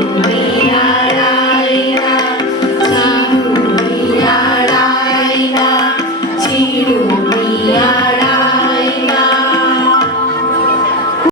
We